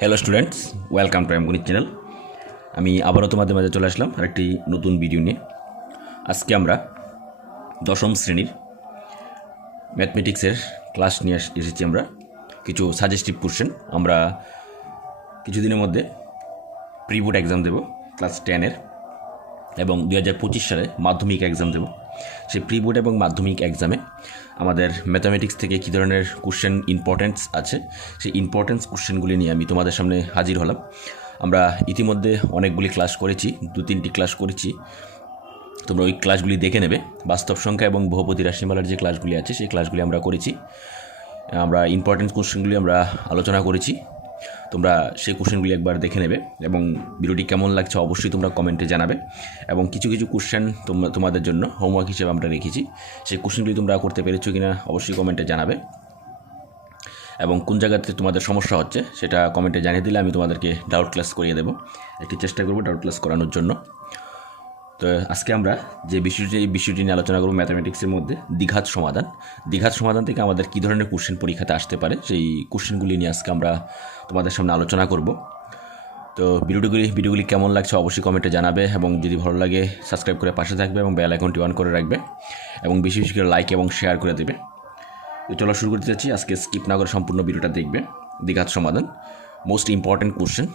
Hello students, welcome to গণিত channel. আমি আবারও তোমাদের মাঝে চলে আসলাম আরেকটি নতুন ভিডিও নিয়ে। আজকে আমরা দশম শ্রেণীর ম্যাথমেটিক্সের ক্লাস নিয়ে এসেছি। আমরা কিছু সাজেস্টিভ কোশ্চেন আমরা কিছুদিনের মধ্যে প্রি বোর্ড এক্সাম দেব ক্লাস 10-এর, এবং 2025 সালে মাধ্যমিক এক্সাম দেব। সেই প্রি বোর্ড এবং মাধ্যমিক এক্সামে আমাদের ম্যাথামেটিক্স থেকে কী ধরনের কোশ্চেন ইম্পর্টেন্স আছে, সেই ইম্পর্টেন্স কোশ্চেনগুলি নিয়ে আমি তোমাদের সামনে হাজির হলাম। আমরা ইতিমধ্যে অনেকগুলি ক্লাস করেছি, 2-3টি ক্লাস করেছি। তোমরা ওই ক্লাসগুলি দেখে নেবে। বাস্তব সংখ্যা এবং বহুপদী রাশিমালার যে ক্লাসগুলি আছে সেই ক্লাসগুলি আমরা করেছি। আমরা ইম্পর্টেন্স কোশ্চেনগুলি আমরা আলোচনা করেছি। তোমরা সেই কোশ্চেনগুলি একবার দেখে নেবে এবং ভিডিওটি কেমন লাগছে অবশ্যই তোমরা কমেন্টে জানাবে। এবং কিছু কিছু কোশ্চেন তোমাদের জন্য হোমওয়ার্ক হিসেবে আমরা রেখেছি, সেই কোশ্চেনগুলি তোমরা করতে পেরেছো কিনা অবশ্যই কমেন্টে জানাবে। এবং কোন জায়গাতে তোমাদের সমস্যা হচ্ছে সেটা কমেন্টে জানিয়ে দিলে আমি তোমাদেরকে ডাউট ক্লাস করিয়ে দেবো। একটি চেষ্টা করবো ডাউট ক্লাস করানোর জন্য। তো আজকে আমরা যে বিষয়টি নিয়ে আলোচনা করব ম্যাথামেটিক্সের মধ্যে দ্বিঘাত সমাধান থেকে আমাদের কী ধরনের কোশ্চেন পরীক্ষাতে আসতে পারে সেই কোশ্চেনগুলি নিয়ে আজকে আমরা তোমাদের সামনে আলোচনা করব। তো ভিডিওগুলি কেমন লাগছে অবশ্যই কমেন্টে জানাবে, এবং যদি ভালো লাগে সাবস্ক্রাইব করে পাশে থাকবে এবং বেল আইকনটি অন করে রাখবে, এবং বেশি বেশি করে লাইক এবং শেয়ার করে দেবে। তো চলো শুরু করতে যাচ্ছি। আজকে স্কিপ না করে সম্পূর্ণ ভিডিওটা দেখবে। দ্বিঘাত সমাধান মোস্ট ইম্পর্ট্যান্ট কোশ্চেন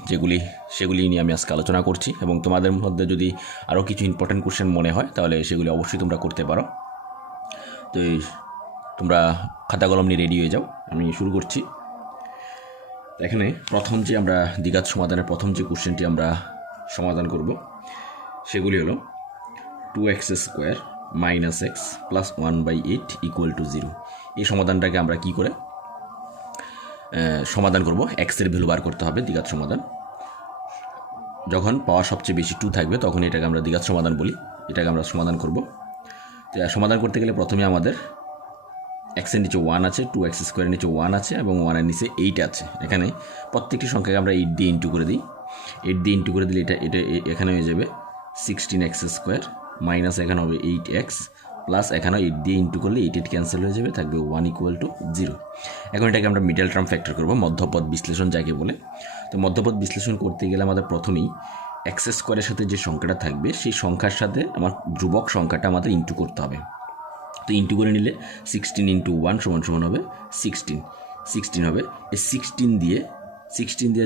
সেগুলি নিয়ে আমি আজকে আলোচনা করছি, এবং তোমাদের মধ্যে যদি আরও কিছু ইম্পর্ট্যান্ট কোশ্চেন মনে হয় তাহলে সেগুলি অবশ্যই তোমরা করতে পারো। তো তোমরা খাতা কলম নিয়ে রেডি হয়ে যাও, আমি শুরু করছি। এখানে প্রথম যে আমরা দ্বিঘাত সমাধানের প্রথম যে কোশ্চেনটি আমরা সমাধান করব সেগুলি হলো 2x² - x + 1/8 = 0। এই সমাধানটাকে আমরা কি করে সমাধান করব? এক্সের ভ্যালু বার করতে হবে। দ্বিঘাত সমাধান যখন পাওয়ার সবচেয়ে বেশি 2 থাকবে তখন এটাকে আমরা দ্বিঘাত সমাধান বলি। এটাকে আমরা সমাধান করব। তো সমাধান করতে গেলে প্রথমে আমাদের এক্সের নিচে 1 আছে, 2x² এর নিচে 1 আছে এবং 1 এর নিচে 8 আছে। এখানে প্রত্যেকটি সংখ্যাকে আমরা 8 দিয়ে ইন্টু করে দিই। 8 দিয়ে ইন্টু করে দিলে এটা এখানে হয়ে যাবে 16x² মাইনাস এখানে হবে 8x প্লাস এখানে 8 দিয়ে ইন্টু করলে 8 ক্যান্সেল হয়ে যাবে, থাকবে 1 = 0। এখন এটাকে আমরা মিডল টার্ম ফ্যাক্টর করব, মধ্যপদ বিশ্লেষণ যাকে বলে। তো মধ্যপদ বিশ্লেষণ করতে গেলে আমাদের প্রথমেই x² এর সাথে যে সংখ্যাটা থাকবে সেই সংখ্যার সাথে আমার ধ্রুবক সংখ্যাটা আমাদের ইন্টু করতে হবে। তো ইন্টু করে নিলে 16 × 1 = হবে 16 হবে। এই 16 দিয়ে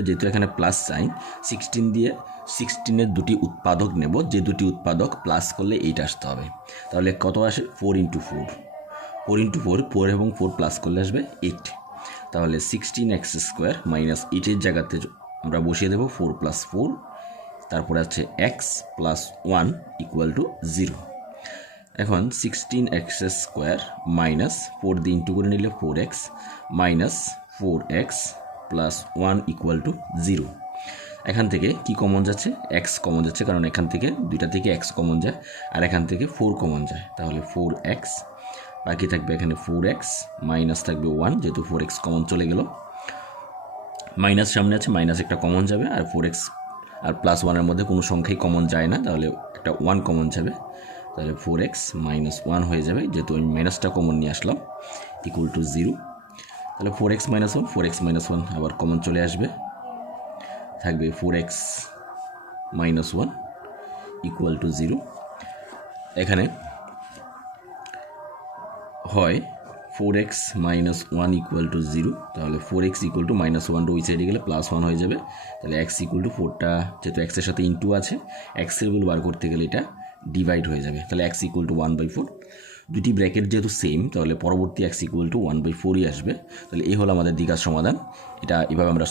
যেহেতু এখানে প্লাস সাইন, 16-এর দুটি উৎপাদক নেব, যে দুটি উৎপাদক প্লাস করলে 8 আসতে হবে। তাহলে কত আসে? 4 × 4 4 এবং 4 প্লাস করলে আসবে 8। তাহলে 16x² - 8-এর জায়গাতে আমরা বসিয়ে দেবো 4 + 4, তারপরে আছে x + 1 = 0। এখন 16x² - 4 দিয়ে ইন্টু করে নিলে 4x - 4x + 1 = 0। এখান থেকে কি কমন যাচ্ছে? x কমন যাচ্ছে, কারণ এখান থেকে দুইটা থেকে x কমন যায় আর এখান থেকে 4 কমন যায়। তাহলে 4x, বাকি থাকবে এখানে 4x মাইনাস থাকবে 1, যেহেতু 4x কমন চলে গেল। মাইনাস সামনে আছে, মাইনাস একটা কমন যাবে, আর 4x আর +1-এর মধ্যে কোনো সংখ্যাই কমন যায় না, তাহলে একটা 1 কমন যাবে। তাহলে 4x - 1 হয়ে যাবে, যেহেতু আমি মাইনাসটা কমন নিয়ে আসলাম, = 0। তাহলে 4x - 1 4x - 1 আবার কমন চলে আসবে, থাকবে 4x - 1 = 0। এখানে হয় 4x - 1 = 0, তাহলে 4x = -1 ওই সাইডে গেলে +1 হয়ে যাবে। তাহলে x = 4টা, যেহেতু x এর সাথে ইন্টু আছে, x এর ভ্যালু বার করতে গেলে এটা ডিভাইড হয়ে যাবে। তাহলে x = 1/4। দুটি ব্র্যাকেট যেহেতু সেম, তাহলে পরবর্তী x = 1/4ই আসবে। তাহলে এই হলো আমাদের দ্বিঘাত সমাধান। এটা এভাবে আমরা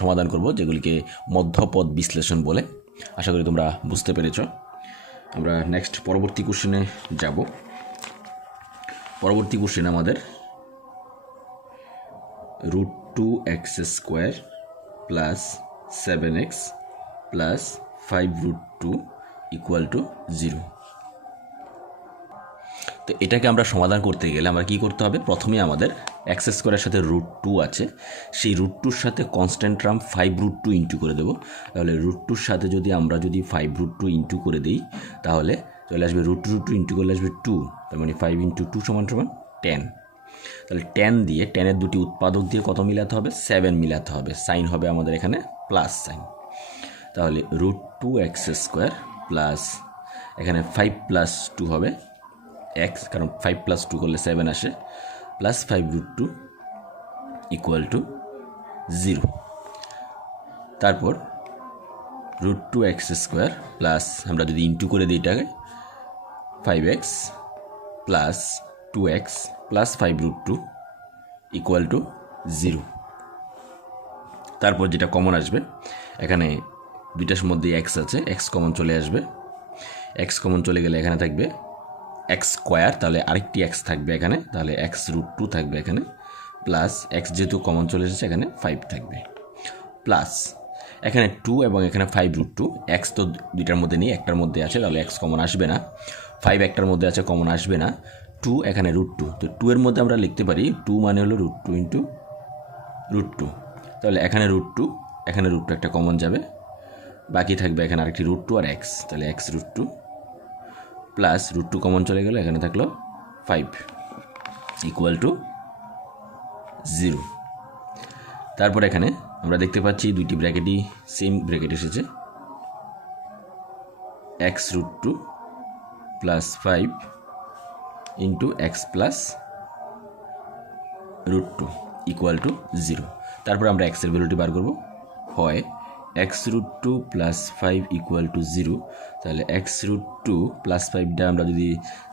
সমাধান করব, যেগুলিকে মধ্যপদ বিশ্লেষণ বলে। আশা করি তোমরা বুঝতে পেরেছ। আমরা নেক্সট পরবর্তী কোশ্চেনে যাব। পরবর্তী কোশ্চেন আমাদের √2x² + 7x + 5√2 = 0। তো এটাকে আমরা সমাধান করতে গেলে আমরা কি করতে হবে? প্রথমে আমাদের x² এর সাথে √2 আছে, সেই √2-র সাথে কনস্ট্যান্ট টার্ম 5√2 ইন্টু করে দেবো। তাহলে √2-র সাথে যদি 5√2 ইন্টু করে দিই তাহলে চলে আসবে √2 ইন্টু করলে আসবে 2, তার মানে 5 × 2 = 10। তাহলে টেন দিয়ে টেনের দুটি উৎপাদক দিয়ে কত মিলাতে হবে 7 মিলাতে হবে সাইন হবে আমাদের এখানে প্লাস সাইন তাহলে √2x² প্লাস এখানে 5 + 2 হবে এক্স কারণ 5 + 2 করলে 7 আসে প্লাস 5√2 = 0 তারপর √2x² প্লাস আমরা যদি ইন্টু করে দিই এটাকে 5x প্লাস 2x প্লাস 5√2 = 0 তারপর যেটা কমন আসবে এখানে দুইটার মধ্যে x আছে x কমন চলে আসবে x কমন চলে গেলে এখানে থাকবে x² তাহলে আরেকটি x থাকবে এখানে তাহলে x√2 থাকবে এখানে প্লাস x যেহেতু কমন চলে এসেছে এখানে 5 থাকবে প্লাস এখানে 2 এবং এখানে 5√2 x তো দুইটার মধ্যে নেই একটার মধ্যে আছে তাহলে x কমন আসবে না 5 একটার মধ্যে আছে কমন আসবে না 2 এখানে √2 তো 2 এর মধ্যে আমরা লিখতে পারি 2 মানে হলো √2 ইন্টু √2 তাহলে এখানে √2 এখানে √2 একটা কমন যাবে বাকি থাকবে এখানে আরেকটি √2 আর x তাহলে x√2 প্লাস √2 কমন চলে গেল এখানে থাকলো 5 = 0 তারপর এখানে আমরা দেখতে পাচ্ছি দুইটি ব্র্যাকেটই সেম ব্র্যাকেট এসেছে x√2 plus 5 into x plus √2 = 0 তারপর আমরা x এর ভ্যালুটি বার করব হয় x√2 প্লাস 5 = 0 তাহলে x√2 প্লাস 5টা আমরা যদি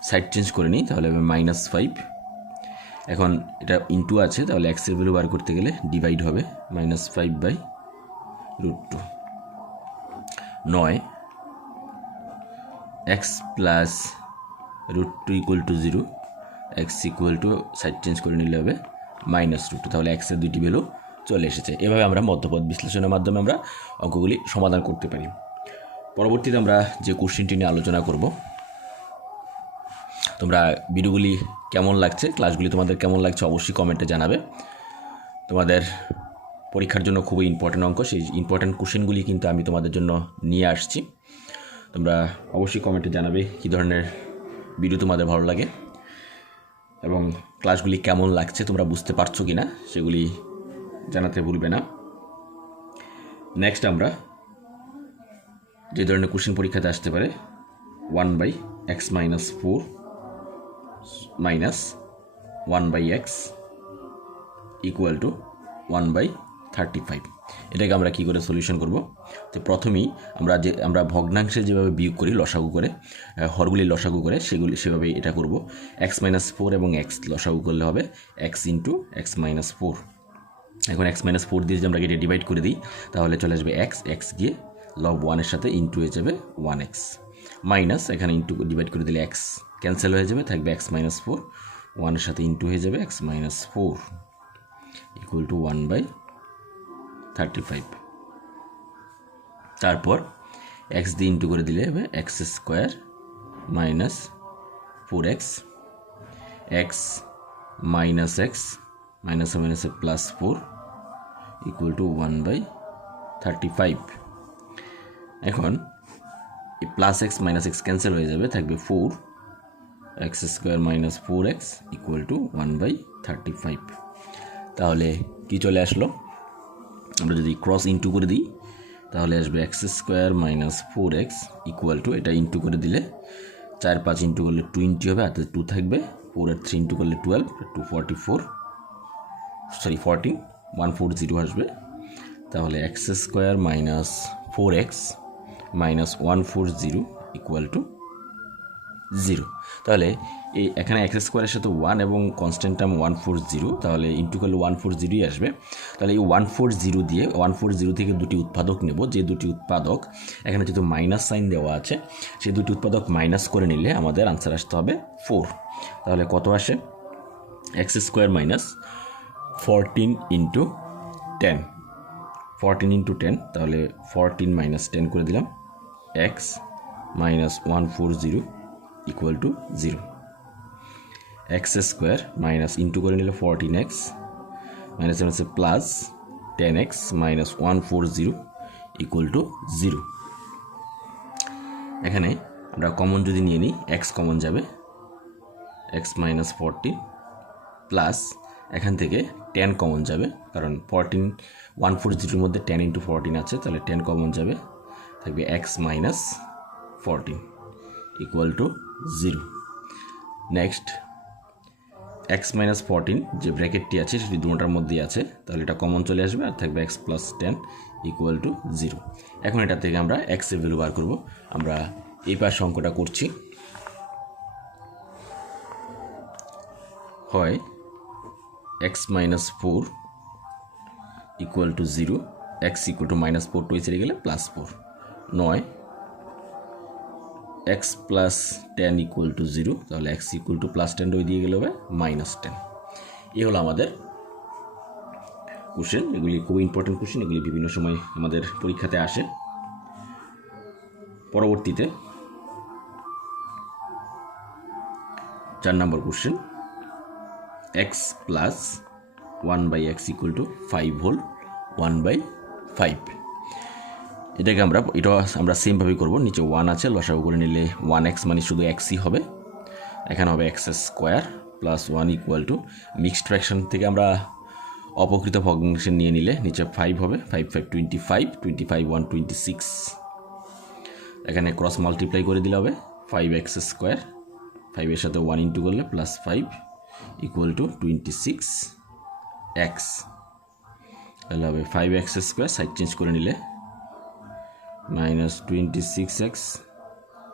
সাইড চেঞ্জ করে নিই তাহলে হবে -5 এখন এটা ইনটু আছে তাহলে x এর ভ্যালু বার করতে গেলে ডিভাইড হবে -5/√2 9 x plus √2 = 0 x side change করে নিলে হবে -√2 তাহলে x এর দুইটি ভ্যালু চলে এসেছে এভাবে আমরা মধ্যপদ বিশ্লেষণের মাধ্যমে আমরা অঙ্কগুলি সমাধান করতে পারি পরবর্তীতে আমরা যে কোশ্চেনটি নিয়ে আলোচনা করব তোমরা ভিডিওগুলি কেমন লাগছে ক্লাসগুলি তোমাদের কেমন লাগছে অবশ্যই কমেন্টে জানাবে তোমাদের পরীক্ষার জন্য খুবই ইম্পর্টেন্ট অঙ্ক সেই ইম্পর্টেন্ট কোশ্চেনগুলি কিন্তু আমি তোমাদের জন্য নিয়ে আসছি তোমরা অবশ্যই কমেন্টে জানাবে কী ধরনের ভিডিও তোমাদের ভালো লাগে এবং ক্লাসগুলি কেমন লাগছে তোমরা বুঝতে পারছো কি না সেগুলি জানাতে ভুলবে না নেক্সট আমরা যে ধরনের কোশ্চেন পরীক্ষাতে আসতে পারে 1/x - 4 - 1/x = 1/35 এটাকে আমরা কী করে সলিউশন করব তো প্রথমেই আমরা ভগ্নাংশে যেভাবে বিয়োগ করি লসাগু করে হরগুলি লসাগু করে সেভাবেই এটা করব x - 4 এবং x লসাগু করলে হবে x × x - 4 এখন x - 4 দিয়ে যদি আমরা এটা ডিভাইড করে দিই তাহলে চলে আসবে x গিয়ে লব 1 এর সাথে ইন্টু হয়ে যাবে 1x মাইনাস এখানে ইন্টু ডিভাইড করে দিলে x ক্যান্সেল হয়ে যাবে থাকবে x - 4 1 এর সাথে ইন্টু হয়ে যাবে x - 4 = 1/35 তারপর x দিয়ে ইন্টু করে দিলে হবে x² - 4x x minus x minus a minus a plus 4 equal to 1/35 এখন এই plus x minus x cancel হয়ে যাবে থাকবে 4x² minus 4x equal to 1/35 তাহলে কি চলে আসলো আমরা যদি ক্রস ইনটু করে দিই তাহলে আসবে x² minus 4x equal to এটা ইনটু করে দিলে 4 5 ইনটু করলে 20 হবে আর 2 থাকবে 4 আর 3 ইনটু করলে 12 244 সরি 14 140 আসবে তাহলে x² minus 4x minus 140 equal to 0 তাহলে এই এখানে x² এর সাথে 1 এবং কনস্ট্যান্ট টার্ম 140 তাহলে ইনটু করলে 140ই আসবে তাহলে এই 140 দিয়ে 140 থেকে দুটি উৎপাদক নেব যে দুটি উৎপাদক এখানে যেহেতু মাইনাস সাইন দেওয়া আছে সেই দুটি উৎপাদক মাইনাস করে নিলে আমাদের আনসার আসতে হবে 4 তাহলে কত আসে x² minus 14 into 10 14 into 10 তাহলে 14 minus 10 করে দিলাম x minus 140 equal to 0 x² minus into করে নিলে 14x minus আছে plus 10x minus 140 equal to 0 এখানে আমরা কমন যদি নিয়ে নিই x কমন যাবে x minus 14 প্লাস এখান থেকে 10 কমন যাবে, কারণ 140 মধ্যে 10 × 14 আছে, তাহলে 10 কমন যাবে, থাকবে x minus 14 equal to 0। Next x minus 14 যে ব্র্যাকেটটি আছে সেটি দুটোটার মধ্যেই আছে, তাহলে এটা কমন চলে আসবে আর থাকবে এক্স প্লাস 10 ইকুয়াল টু 0। এখন এটা থেকে আমরা এক্সের ভ্যালু বার করব। আমরা এই পাশে অঙ্কটা করছি, হয় x minus 4 equal to 0, x equal to -4 2 ছেড়ে গেলে +4, নয় এক্স প্লাস 10 ইকুয়াল টু 0, তাহলে এক্স ইকুয়াল টু +10 ওই দিয়ে গেলে হবে -10। এই হলো আমাদের কোশ্চেন। এগুলি খুব ইম্পর্টেন্ট কোশ্চেন, এগুলি বিভিন্ন সময় আমাদের পরীক্ষাতে আসে। পরবর্তীতে 4 নম্বর question, x plus 1/x equal to 5 whole 1/5। এটাকে আমরা সেমভাবেই করব। নিচে 1 আছে, লসাগু করে নিলে 1x মানে শুধু xই হবে, এখানে হবে x² plus 1 equal to mixed fraction থেকে আমরা অপকৃত ভগ্নাংশ নিয়ে নিলে নিচে 5 হবে, 5 5 25, 25 1 26, এখানে ক্রস মাল্টিপ্লাই করে দিলে হবে 5x², 5 এর সাথে 1 ইন্টু করলে +5 ইকুয়াল টু 26x, তাহলে হবে 5x² সাইড চেঞ্জ করে নিলে -26x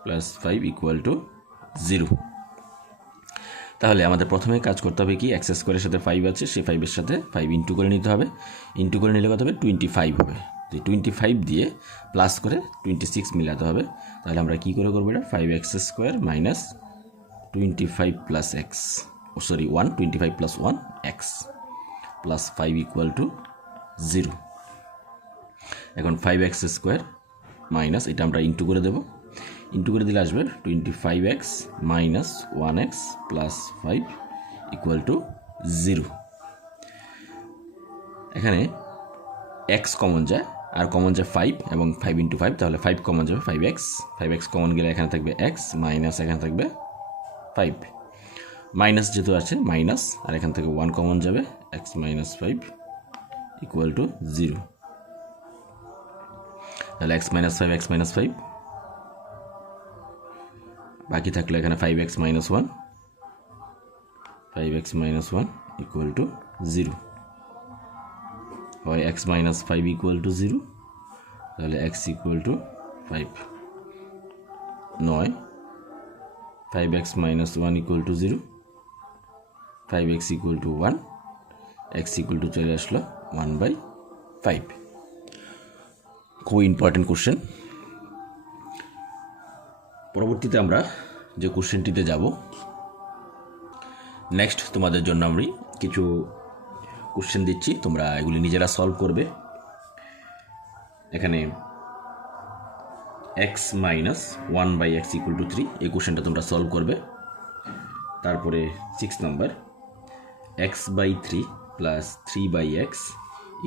প্লাস 5 ইকুয়াল টু 0। তাহলে আমাদের প্রথমে কাজ করতে হবে কি, x² এর সাথে 5 আছে, সেই 5 এর সাথে 5 ইন্টু করে নিতে হবে, ইন্টু করে নিলে কত হবে 25 হবে, তো 25 দিয়ে প্লাস করে 26 মিলাতে হবে। তাহলে আমরা কি করে করবো এটা, 5x² minus 25 plus x, 25 plus 1 x plus 5 equal to 0। এখন 5x² মাইনাস এটা আমরা ইন্টু করে দেব, ইন্টু করে দিলে আসবে 25x minus 1x plus 5 equal to 0। এখানে x কমন যায়, আর কমন যায় 5 এবং 5 ইন্টু 5, তাহলে 5 কমন যাবে 5x কমন গেলে এখানে থাকবে x মাইনাস এখানে থাকবে 5, মাইনাস যেহেতু আছে মাইনাস, আর এখান থেকে 1 কমন যাবে, x মাইনাস 5 ইকুয়াল টু 0। তাহলে x মাইনাস 5 বাকি থাকলে এখানে 5x মাইনাস 1 ইকুয়াল টু 0, হয় x মাইনাস 5 ইকুয়াল টু 0, তাহলে x ইকুয়াল টু 5, নয় 5x minus 1 equal to 0, 5x equal to 1, x equal two চলে আসলো 1/5। খুব ইম্পর্টেন্ট কোশ্চেন। পরবর্তীতে আমরা যে কোশ্চেনটিতে যাব, নেক্সট তোমাদের জন্য আমি কিছু কোশ্চেন দিচ্ছি, তোমরা এগুলি নিজেরা সলভ করবে। এখানে x minus 1/x equal to 3, এই কোশ্চেনটা তোমরা সলভ করবে। তারপরে 6 নম্বর, x/3 plus 3/x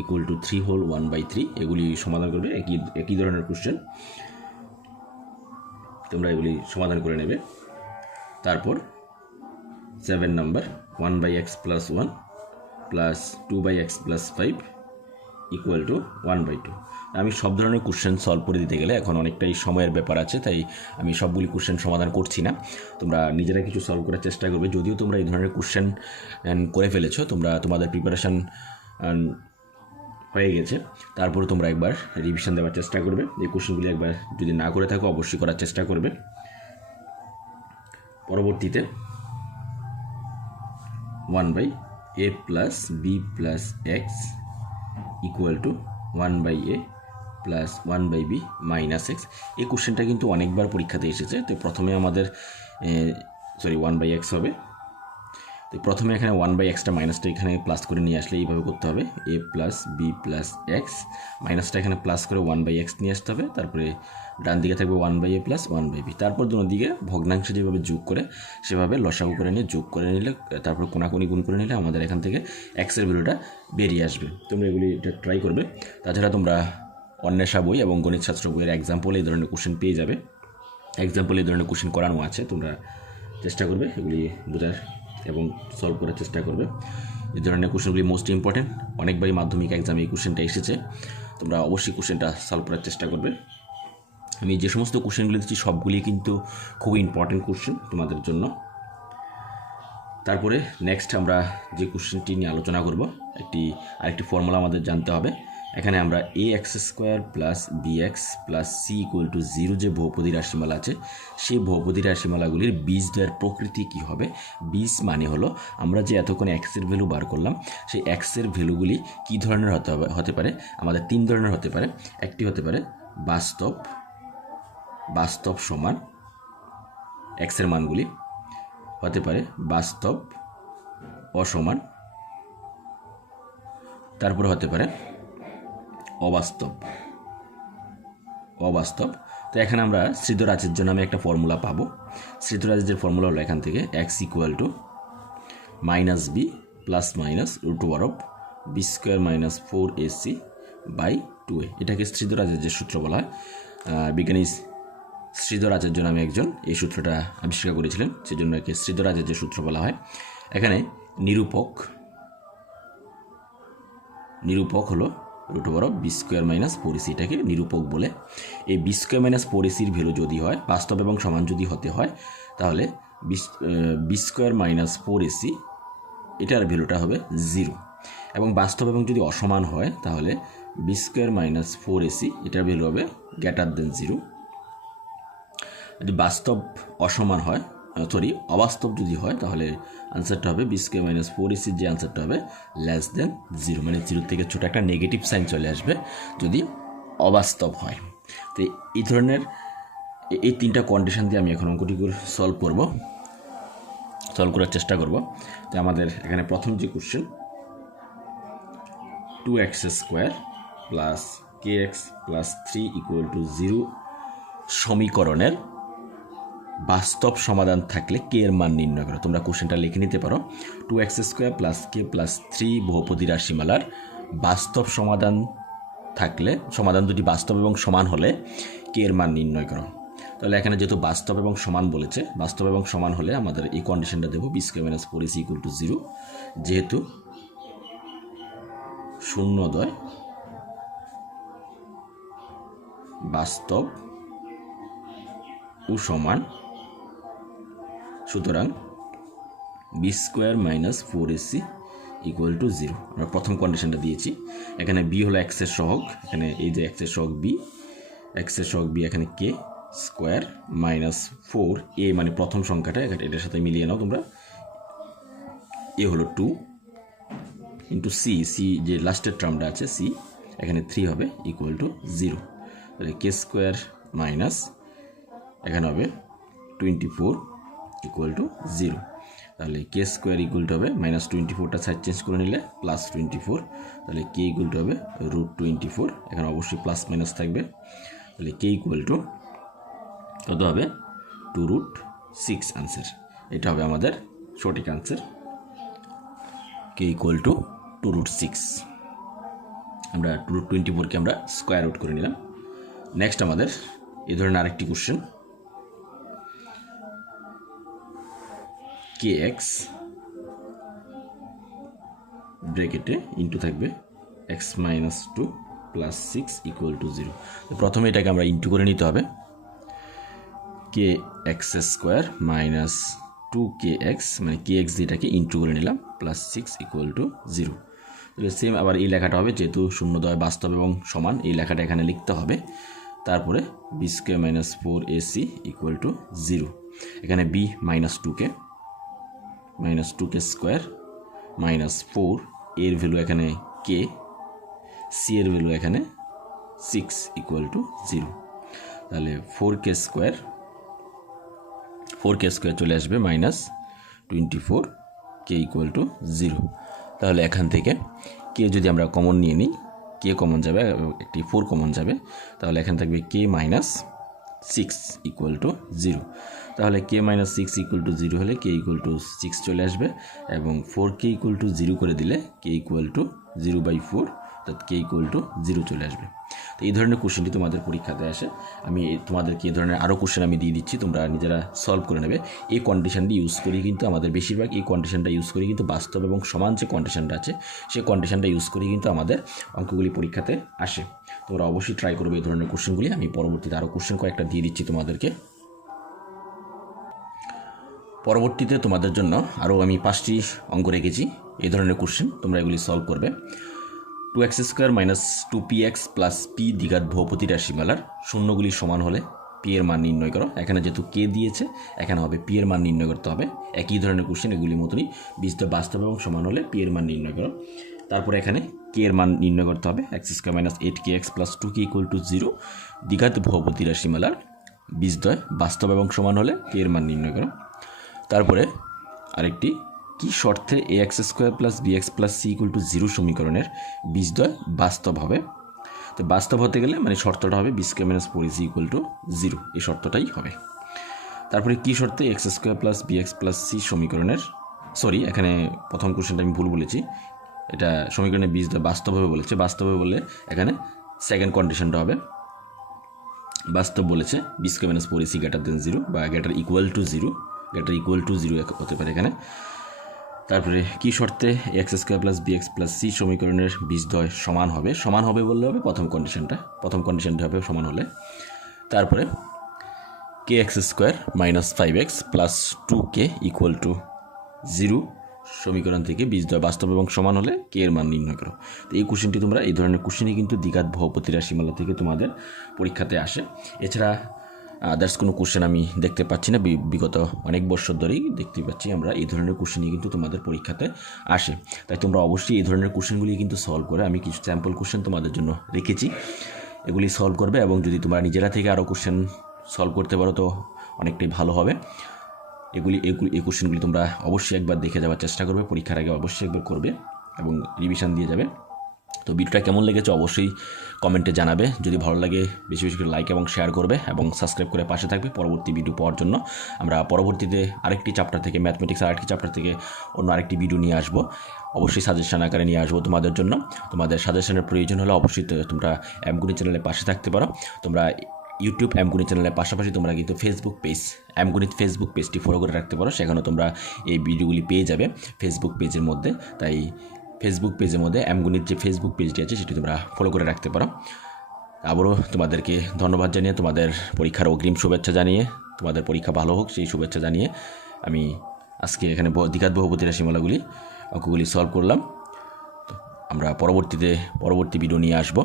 equal to 3 whole 1/3, এগুলি সমাধান করবে। একই ধরনের কোশ্চেন, তোমরা এগুলি সমাধান করে নেবে। তারপর 7 নম্বর, 1/x plus 1 plus 2/x plus 5 equal to 1/2। আমি সব ধরনের কোশ্চেন সলভ করে দিতে গেলে এখন অনেকটাই সময়ের ব্যাপার আছে, তাই আমি সবগুলি কোশ্চেন সমাধান করছি না। তোমরা নিজেরা কিছু সলভ করার চেষ্টা করবে। যদিও তোমরা এই ধরনের কোশ্চেন করে ফেলেছো, তোমাদের প্রিপারেশান হয়ে গেছে, তারপরে তোমরা একবার রিভিশন দেওয়ার চেষ্টা করবে। এই কোশ্চেনগুলি একবার যদি না করে থাকো অবশ্যই করার চেষ্টা করবে। পরবর্তীতে 1/a plus b plus x equal two 1/a plus 1/b minus x, এই কোশ্চেনটা কিন্তু অনেকবার পরীক্ষাতে এসেছে। তো প্রথমে আমাদের 1/x হবে, তো প্রথমে এখানে 1/xটা মাইনাসটা এখানে প্লাস করে নিয়ে আসলে এইভাবে করতে হবে, a plus b plus x, মাইনাসটা এখানে প্লাস করে 1/x নিয়ে আসতে হবে। তারপরে ডান দিকে থাকবে 1/a প্লাস 1/b, তারপর দুটো দিকে ভগ্নাংশ যেভাবে যোগ করে সেভাবে লসাগু করে নিয়ে যোগ করে নিলে, তারপর কোনাকুনি গুণ করে নিলে আমাদের এখান থেকে এক্সের ভ্যালুটা বেরিয়ে আসবে। তোমরা এগুলি ট্রাই করবে। তাছাড়া তোমরা অন্বেষা বই এবং গণিত শাস্ত্র বইয়ের এক্সাম্পল এই ধরনের কোশ্চেন পেয়ে যাবে, এই ধরনের কোশ্চেন করানো আছে, তোমরা চেষ্টা করবে এগুলি বোঝার এবং সলভ করার চেষ্টা করবে। এই ধরনের কোশ্চেনগুলি মোস্ট ইম্পর্টেন্ট, অনেকবারই মাধ্যমিক এক্সামে এই কোশ্চেনটা এসেছে, তোমরা অবশ্যই কোশ্চেনটা সলভ করার চেষ্টা করবে। আমি যে সমস্ত কোশ্চেনগুলি দিচ্ছি সবগুলি কিন্তু খুব ইম্পর্টেন্ট কোশ্চেন তোমাদের জন্য। তারপরে নেক্সট আমরা যে কোশ্চেনটি নিয়ে আলোচনা করব, আরেকটি ফর্মুলা আমাদের জানতে হবে। এখানে আমরা ax² plus bx plus c equal to 0 যে বহুপদী রাশিমালা আছে, সেই বহুপদী রাশিমালাগুলির বীজদ্বয়ের প্রকৃতি কী হবে। বীজ মানে হলো আমরা যে এতক্ষণ এক্সের ভ্যালু বার করলাম, সেই এক্সের ভ্যালুগুলি কী ধরনের হতে পারে। আমাদের 3 ধরনের হতে পারে। একটি হতে পারে বাস্তব সমান এক্সের মানগুলি, হতে পারে বাস্তব অসমান, তারপরে হতে পারে অবাস্তব। তো এখানে আমরা শ্রীধরাচার্য নামে একটা ফর্মুলা পাবো। শ্রীধরাচার্যের ফর্মুলা হলো এখান থেকে x equal to minus b plus minus √b² - 4ac by 2a। এটাকে শ্রীধরাচার্যের সূত্র বলা হয়। বিজ্ঞানী শ্রীধরাচার্য নামে একজন এই সূত্রটা আবিষ্কার করেছিলেন, সেজন্য একে শ্রীধরাচার্যের সূত্র বলা হয়। এখানে নিরূপক হলো √b² - 4ac, এটাকে নিরূপক বলে। এই b² - 4ac ভ্যালু যদি হয় বাস্তব এবং সমান যদি হতে হয়, তাহলে b² - 4ac এটার ভ্যালুটা হবে 0, এবং বাস্তব এবং যদি অসমান হয় তাহলে b² - 4ac এটার ভ্যালু হবে >0। যদি বাস্তব অসমান হয়, অবাস্তব যদি হয়, তাহলে আনসারটা হবে b² - 4ac, যে আনসারটা হবে <0, মানে 0 থেকে ছোট একটা নেগেটিভ সাইন চলে আসবে যদি অবাস্তব হয়। তো এই ধরনের এই 3টা কন্ডিশন দিয়ে আমি এখন অঙ্কটি সলভ করার চেষ্টা করব। তো আমাদের এখানে প্রথম যে question, 2x² plus kx plus 3 equal to 0 সমীকরণের বাস্তব সমাধান থাকলে কে এর মান নির্ণয় করো। তোমরা কোশ্চেনটা লিখে নিতে পারো। 2x² প্লাস k প্লাস 3 বহুপদী রাশিমালার বাস্তব সমাধান থাকলে, সমাধান দুটি বাস্তব এবং সমান হলে কে এর মান নির্ণয় করো। তাহলে এখানে যেহেতু বাস্তব এবং সমান বলেছে, বাস্তব এবং সমান হলে আমাদের এই কন্ডিশনটা দেবো b² - 4ac ইকুয়াল টু 0, যেহেতু শূন্যদ্বয় বাস্তব ও সমান, সুতরাং b² - 4ac ইকুয়াল টু 0। আমরা প্রথম কন্ডিশনটা দিয়েছি। এখানে b হলো এক্সের সহগ, এখানে এই যে এক্সের সহগ b, এখানে k² - 4a মানে প্রথম সংখ্যাটা, এটার সাথে মিলিয়ে নাও তোমরা। এ হলো 2 ইন্টু c যে লাস্টের টার্মটা আছে c, এখানে 3 হবে ইকুয়াল টু 0। তাহলে k² মাইনাস এখানে হবে 24 ইকুয়াল টু 0। তাহলে k² ইকুয়াল টু হবে -24টা সাইড চেঞ্জ করে নিলে +24, তাহলে k ইকুয়াল টু হবে √24। এখানে অবশ্যই প্লাস মাইনাস থাকবে। তাহলে k ইকুয়াল টু কত হবে 2√6 আনসার। এটা হবে আমাদের সঠিক আনসার, k ইকুয়াল টু 2√6। আমরা 2√24কে আমরা স্কোয়ার রুট করে নিলাম। নেক্সট আমাদের এই ধরনের আরেকটি কোশ্চেন, kx ব্র্যাকেটে ইন্টু থাকবে x - 2 প্লাস 6 ইকুয়াল টু 0। প্রথমে এটাকে আমরা ইন্টু করে নিতে হবে। kx² মাইনাস 2kx মানে kx যেটাকে ইন্টু করে নিলাম প্লাস 6 ইকুয়াল টু 0। তাহলে সেম আবার এই লেখাটা হবে, যেহেতু শূন্যদ্বয় বাস্তব এবং সমান, এই লেখাটা এখানে লিখতে হবে। তারপরে b² - 4ac ইকুয়াল টু 0। এখানে b -2k -2k² মাইনাস 4, এর ভ্যালু এখানে k, c এর ভ্যালু এখানে 6 ইকুয়াল টু 0। তাহলে 4k² চলে আসবে -24, k ইকুয়াল টু 0। তাহলে এখান থেকে k যদি আমরা কমন নিয়ে নিই, k কমন যাবে, একটি 4 কমন যাবে, তাহলে এখানে থাকবে k -6 ইকুয়াল টু 0। তাহলে k - 6 ইকুয়াল টু 0 হলে k ইকুয়াল টু 6 চলে আসবে, এবং 4k ইকুয়াল টু 0 করে দিলে k ইকুয়াল টু 0/4, অর্থাৎ k ইকুয়াল টু 0 চলে আসবে। তো এই ধরনের কোশ্চেনটি তোমাদের পরীক্ষাতে আসে। আমি তোমাদেরকে এই ধরনের আরও কোশ্চেন আমি দিয়ে দিচ্ছি, তোমরা নিজেরা সলভ করে নেবে। এই কন্ডিশনটি ইউজ করি কিন্তু আমাদের বেশিরভাগ এই কন্ডিশনটা ইউজ করি কিন্তু বাস্তব এবং সমান যে কন্ডিশনটা আছে সেই কন্ডিশনটা ইউজ করি কিন্তু আমাদের অঙ্কগুলি পরীক্ষাতে আসে। তোমরা অবশ্যই ট্রাই করবে এই ধরনের কোশ্চেনগুলি। আমি পরবর্তীতে আরও কোশ্চেন কয়েকটা দিয়ে দিচ্ছি তোমাদেরকে। পরবর্তীতে তোমাদের জন্য আরও আমি 5টি অঙ্ক রেখেছি এই ধরনের কোশ্চেন, তোমরা এগুলি সলভ করবে। 2x² - 2px + p দ্বিঘাত বহুপদী রাশিমালার শূন্যগুলি সমান হলে পি এর মান নির্ণয় করো। এখানে যেহেতু কে দিয়েছে, এখানে হবে পি এর মান নির্ণয় করতে হবে। একই ধরনের কোশ্চেন, এগুলির মতনই বীজদ্বয় বাস্তব এবং সমান হলে পি এর মান নির্ণয় করো। তারপরে এখানে কে এর মান নির্ণয় করতে হবে। x² - 8kx + 2k = 0 দ্বিঘাত বহুপদী রাশিমালার বীজদ্বয় বাস্তব এবং সমান হলে কে এর মান নির্ণয় করো। তারপরে আরেকটি, কি শর্তে ax² + bx + c = 0 সমীকরণের বীজদ্বয় বাস্তব হবে। তো বাস্তব হতে গেলে মানে শর্তটা হবে b² - 4ac = 0, এই শর্তটাই হবে। তারপরে কি শর্তে x² + bx + c সমীকরণের, এখানে প্রথম কোশ্চেনটা আমি ভুল বলেছি, এটা সমীকরণের বীজদ্বয় বাস্তব হবে বলেছে। বাস্তব হবে বলে এখানে সেকেন্ড কন্ডিশনটা হবে, বাস্তব বলেছে b² - 4ac > 0 বা > 0, > 0 হতে পারে এখানে। তারপরে কি শর্তে x² + bx + c সমীকরণের বীজদ্বয় সমান হবে বললে হবে প্রথম কন্ডিশনটা হবে সমান হলে। তারপরে kx² - 5x + 2k = 0 সমীকরণ থেকে বীজদ্বয় বাস্তব এবং সমান হলে কে এর মান নির্ণয় করো। তো এই কোশ্চেনটি তোমরা, এই ধরনের কোশ্চেনই কিন্তু দ্বিঘাত বহুপদী রাশিমালা থেকে তোমাদের পরীক্ষাতে আসে। এছাড়া আদার্স কোনো কোশ্চেন আমি দেখতে পাচ্ছি না, বিগত অনেক বছর ধরেই দেখতে পাচ্ছি আমরা এই ধরনের কোশ্চেনই কিন্তু তোমাদের পরীক্ষাতে আসে। তাই তোমরা অবশ্যই এই ধরনের কোশ্চেনগুলি কিন্তু সলভ করে, আমি কিছু স্যাম্পল কোশ্চেন তোমাদের জন্য রেখেছি, এগুলি সলভ করবে। এবং যদি তোমরা নিজেরা থেকে আরও কোশ্চেন সলভ করতে পারো তো অনেকটাই ভালো হবে। এই কোশ্চেনগুলি তোমরা অবশ্যই একবার দেখে যাওয়ার চেষ্টা করবে, পরীক্ষার আগে অবশ্যই একবার করবে এবং রিভিশন দিয়ে যাবে। তো ভিডিওটা কেমন লেগেছে অবশ্যই কমেন্টে জানাবে। যদি ভালো লাগে বেশি বেশি করে লাইক এবং শেয়ার করবে এবং সাবস্ক্রাইব করে পাশে থাকবে পরবর্তী ভিডিও পাওয়ার জন্য। আমরা পরবর্তীতে আরেকটি চ্যাপ্টার থেকে, ম্যাথমেটিক্স আরেকটি চ্যাপ্টার থেকে অন্য আরেকটি ভিডিও নিয়ে আসবো, অবশ্যই সাজেশন আকারে নিয়ে আসবো তোমাদের জন্য। তোমাদের সাজেশনের প্রয়োজন হলে অবশ্যই তোমরা অ্যামগণিত চ্যানেলের পাশে থাকতে পারো। তোমরা ইউটিউব অ্যামগণিত চ্যানেলের পাশাপাশি তোমরা কিন্তু ফেসবুক পেজ, অ্যামগণিত ফেসবুক পেজটি ফলো করে রাখতে পারো, সেখানেও তোমরা এই ভিডিওগুলি পেয়ে যাবে ফেসবুক পেজের মধ্যে। তাই ফেসবুক পেজের মধ্যে অ্যামগণিত যে ফেসবুক পেজটি আছে সেটি তোমরা ফলো করে রাখতে পারো। আবারও তোমাদেরকে ধন্যবাদ জানিয়ে, তোমাদের পরীক্ষার অগ্রিম শুভেচ্ছা জানিয়ে, তোমাদের পরীক্ষা ভালো হোক সেই শুভেচ্ছা জানিয়ে আমি আজকে এখানে দ্বিঘাত বহুপদী রাশিমালাগুলি অঙ্কগুলি সলভ করলাম। তো আমরা পরবর্তী ভিডিও নিয়ে আসবো,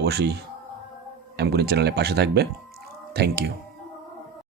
অবশ্যই অ্যামগণিত চ্যানেলের পাশে থাকবে। Thank you.